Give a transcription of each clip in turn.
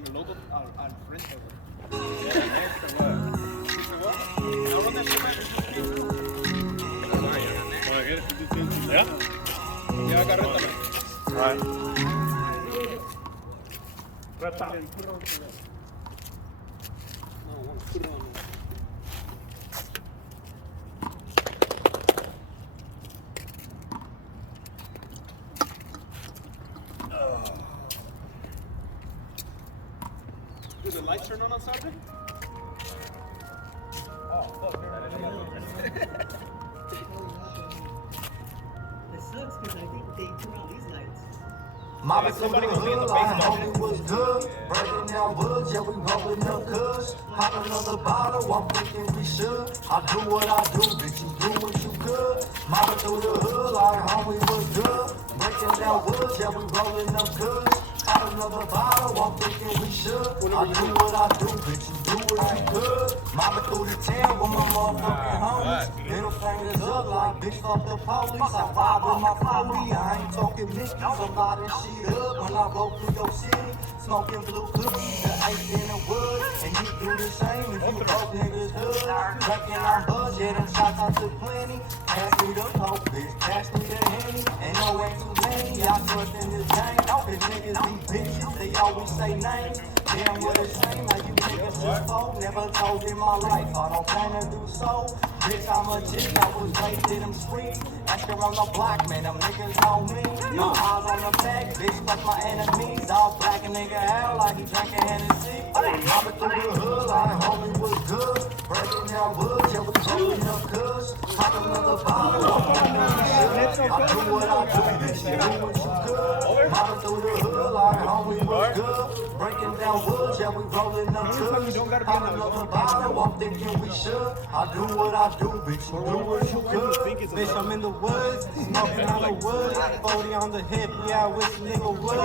con el logo al frente, güey. ¿Ya? Ya, carrétame. Alright. Rata. Did the lights turn on Saturday? It sucks because I think they turn on these lights. Mama told the hood, like homie was good. Breaking down woods, yeah, we rolling up goods. Pop another bottle, I'm thinking we should. I do what I do, bitch, you do what you could. Mama through the hood, like homie was good. Breaking down woods, yeah, we rolling up goods. Pop another bottle, I'm thinking we should. I do what I do, bitch, you do what you could. Mama through the town with my motherfucking homies. Middle fingers up like bitch, fuck the police. I ride with my 40, I ain't talking Mickey. Somebody shit up when I roll through your city. Smoking blue cookies, the ice in the wood. And you do the same if you broke niggas hood. Drinking on buzz, yeah, them shots I took plenty. Pass me the coke, bitch, pass me the Henny. And no ain't too many, y'all trust in this game. Cause niggas be bitches, they always say names. Damn, what a shame, how you niggas just fold. Never told in my life, I don't plan to do so. Bitch, I'm a G, I was raised in them streets. Asker on the block, man, them niggas know me. No eyes on the back, bitch, fuck my enemies. All black and nigga hell like he drinking Hennessy. Mobbing through the hood, like homie was good. Breaking down woods, yeah, we rolling up goods. Pop another bottle, I do what I do, bitch, you do what you could. Mobbing through the hood, like homie was good. Breaking down woods, yeah, we rolling up goods. Pop another bottle, I'm thinking we should. I do what I do, bitch, you do what you could. Bitch, I'm in the woods, smoking on the wood. 40 on the hip, yeah, I wish a nigga would.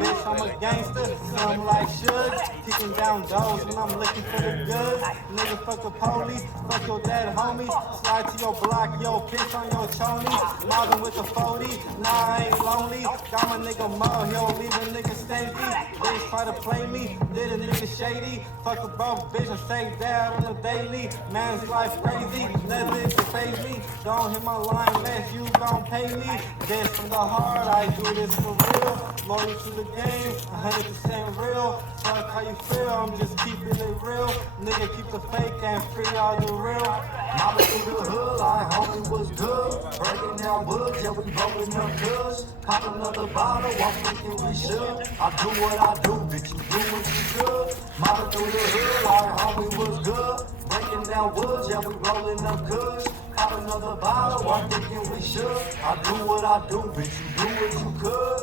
Bitch, I'm a gangster, something like should. Kicking down doors when I'm looking for the goods. Nigga, fuck the police, fuck your dad, homie. Slide to your block, yo, piss on your chonies. Mobbing with the 40, nah, I ain't lonely. Got my nigga Mo, yo, leave a nigga stinky. Bitch, try to play me, did a nigga shady. Fuck a broke bitch, I stay down on the daily. Man's life crazy, nothing can phase me. Don't hit my line unless you gon' pay me. This from the heart, I do this for real. Loyal to the game, 100% real. Fuck how you feel, I'm just keeping it real. Nigga, keep the fake and free all the real. Mama through the hood, like homie was good. Breaking down woods, yeah, we rolling up goods. Pop another bottle, I'm thinking we should. I do what I do, bitch, you do what you could. Mama through the hood, like homie was good. Breaking down woods, yeah, we rolling up goods. Pop another bottle, I'm thinking we should. I do what I do, bitch, you do what you could.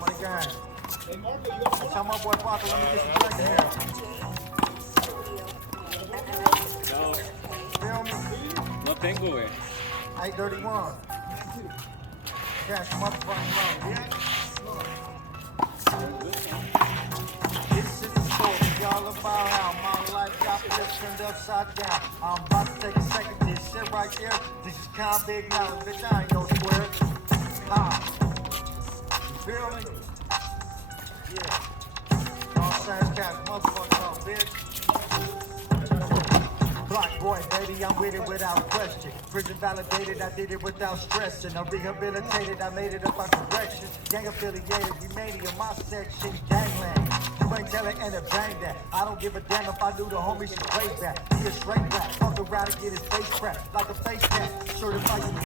Money gang. Tell my boy Papa, let me get some drink in here. Feel me? No tengo, güey. 831. Cash motherfucking loan, yeah? This is the story, all about how my life got flipped, turned upside down. I'm about to take a second, this shit right there. This is kind of big knowledge, bitch, I ain't no square. You feel me? Yeah. All Saints cash motherfucking loan, bitch. Black boy, baby, I'm with it without question. Prison validated, I did it without stress. And I'm rehabilitated, I made it up by correction. Gang affiliated, we made it in my section. Gangland, you ain't telling and a bang that. I don't give a damn if I do the homie shit way back. He a straight rap, fuck around and get his face cracked like a face cast. Certified